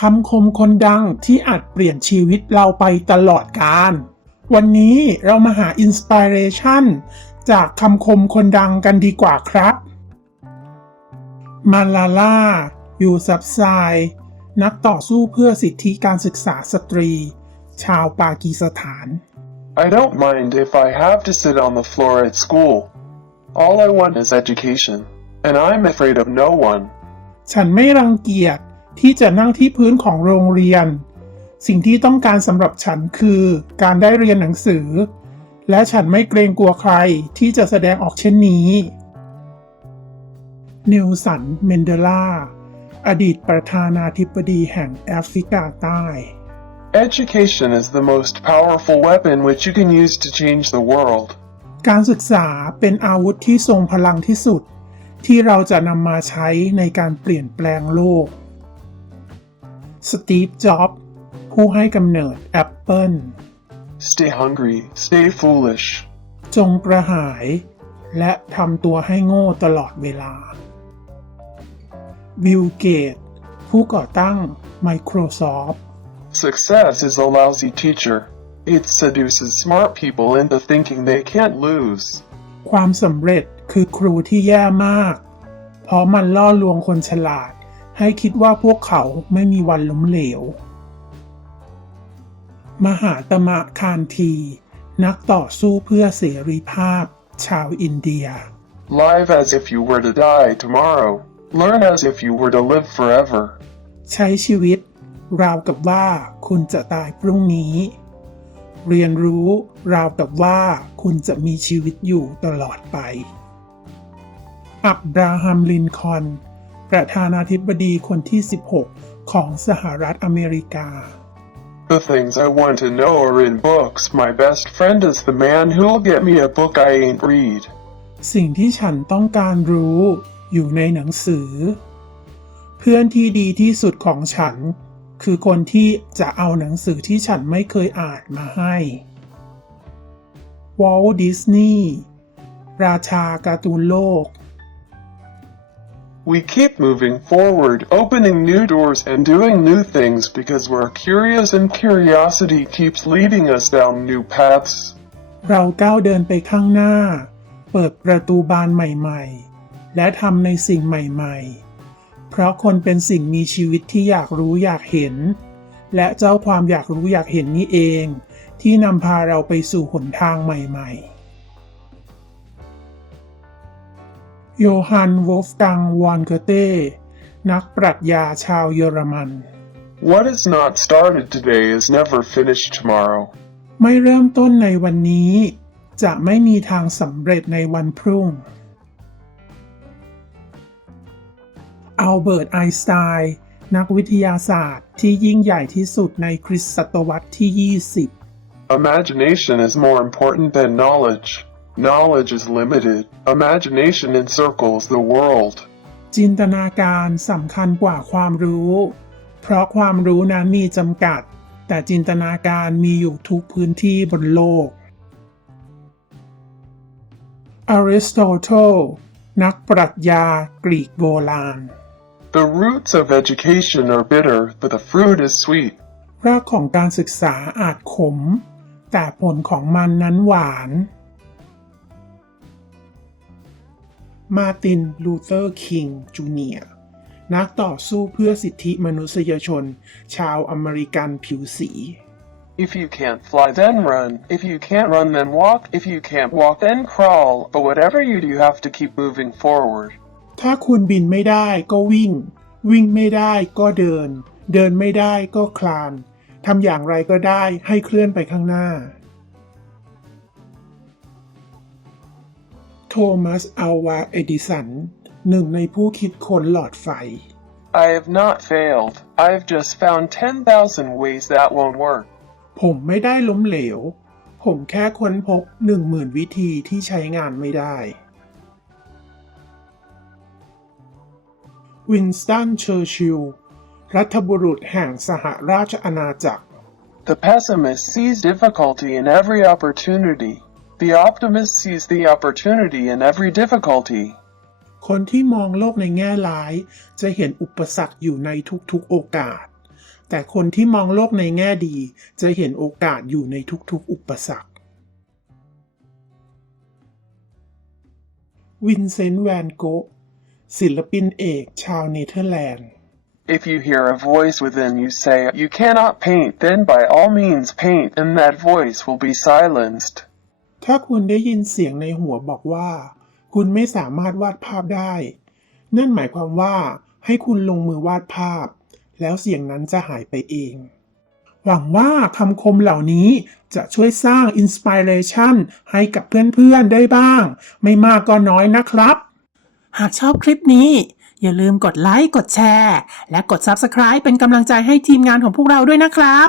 คำคมคนดังที่อาจเปลี่ยนชีวิตเราไปตลอดกาลวันนี้เรามาหาอินสปิเรชันจากคำคมคนดังกันดีกว่าครับ มาลาลายูซับไซนักต่อสู้เพื่อสิทธิการศึกษาสตรี ชาวปากีสถาน I don't mind if I have to sit on the floor at school. All I want is education, and I'm afraid of no one. ฉันไม่รังเกียจ ที่จะนั่งที่พื้นของโรงเรียน สิ่งที่ต้องการสำหรับฉันคือการได้เรียนหนังสือ และฉันไม่เกรงกลัวใครที่จะแสดงออกเช่นนี้นิวสัน เมนเดลา อดีตประธานาธิบดีแห่งแอฟริกาใต้ Education is the most powerful weapon which you can use to change the world. การศึกษาเป็นอาวุธที่ทรงพลังที่สุด ที่เราจะนำมาใช้ในการเปลี่ยนแปลงโลก สตีฟ จ็อบส์ผู้ให้กำเนิด Apple Stay hungry, stay foolish. จงกระหาย และทำตัวให้โง่ตลอดเวลา บิล เกต ผู้ก่อตั้ง Microsoft Success is a lousy teacher. It seduces smart people into thinking they can't lose. ความสำเร็จคือครูที่แย่มาก เพราะมันล่อลวงคนฉลาด ให้คิดว่าพวกเขาไม่มีวันล้มเหลว มหาตมะคานที นักต่อสู้เพื่อเสรีภาพ ชาวอินเดีย Live as if you were to die tomorrow. Learn as if you were to live forever. ใช้ชีวิต ราวกับว่าคุณจะตายพรุ่งนี้ เรียนรู้ราวกับว่าคุณจะมีชีวิตอยู่ตลอดไป อับราฮัมลินคอล์น ประธานาธิบดีคนที่ 16 ของสหรัฐอเมริกา The things I want to know are in books. My best friend is the man who'll get me a book I ain't read. สิ่งที่ฉันต้องการรู้อยู่ในหนังสือ เพื่อนที่ดีที่สุดของฉัน คือคนที่จะเอาหนังสือที่ฉันไม่เคยอ่านมาให้วอลดิสนีย์ราชาการ์ตูนโลก We keep moving forward, opening new doors and doing new things because we're curious and curiosity keeps leading us down new paths. เราก้าวเดินไปข้างหน้า เปิดประตูบานใหม่ๆ และทำในสิ่งใหม่ๆ เพราะคนเป็นสิ่งมีชีวิตที่อยากรู้อยากเห็น และเจ้าความอยากรู้อยากเห็นนี่เอง ที่นำพาเราไปสู่หนทางใหม่ๆ โยฮันวอล์ฟกังวอนเกเต้นักปรัชญาชาวเยอรมัน What is not started today is never finished tomorrow. ไม่เริ่มต้นในวันนี้ จะไม่มีทางสำเร็จในวันพรุ่งอัลเบิร์ตไอน์สไตน์นักวิทยาศาสตร์ที่ยิ่งใหญ่ที่สุดในคริสตศตวรรษที่ 20 Imagination is more important than knowledge. Knowledge is limited. Imagination encircles the world. จินตนาการสำคัญกว่าความรู้ เพราะความรู้นั้นมีจำกัด แต่จินตนาการมีอยู่ทุกพื้นที่บนโลกอริสโตเติลนักปรัชญากรีกโบราณ The roots of education are bitter, but the fruit is sweet. รากของการศึกษาอาจขม แต่ผลของมันนั้นหวาน มาร์ติน ลูเทอร์ คิง จูเนียร์ นักต่อสู้เพื่อสิทธิมนุษยชน ชาวอเมริกันผิวสี If you can't fly, then run. If you can't run, then walk. If you can't walk, then crawl. But whatever you do, you have to keep moving forward. ถ้าคุณบินไม่ได้ก็วิ่ง วิ่งไม่ได้ก็เดิน เดินไม่ได้ก็คลาน ทำอย่างไรก็ได้ให้เคลื่อนไปข้างหน้า โทมัส อัลวา เอดิสัน หนึ่งในผู้คิดค้นหลอดไฟ I have not failed. I've just found 10,000 ways that won't work. ผมไม่ได้ล้มเหลว ผมแค่ค้นพบหนึ่งหมื่นวิธีที่ใช้งานไม่ได้ วินสตัน เชอร์ชิลล์รัฐบุรุษแห่งสหราชอาณาจักร The pessimist sees difficulty in every opportunity. The optimist sees the opportunity in every difficulty. คนที่มองโลกในแง่ร้ายจะเห็นอุปสรรคอยู่ในทุกๆโอกาส แต่คนที่มองโลกในแง่ดีจะเห็นโอกาสอยู่ในทุกๆอุปสรรค วินเซนต์ แวนโกะศิลปินเอกชาวเนเธอร์แลนด์ If you hear a voice within you say, You cannot paint, then by all means paint, and that voice will be silenced. ถ้าคุณได้ยินเสียงในหัวบอกว่า คุณไม่สามารถวาดภาพได้ นั่นหมายความว่าให้คุณลงมือวาดภาพ แล้วเสียงนั้นจะหายไปเอง หวังว่าคำคมเหล่านี้จะช่วยสร้างอินสปิเรชันให้กับเพื่อนๆได้บ้าง ไม่มากก็น้อยนะครับ หากชอบคลิปนี้ อย่าลืมกดไลค์ กดแชร์ และกด Subscribe เป็นกำลังใจให้ทีมงานของพวกเราด้วยนะครับ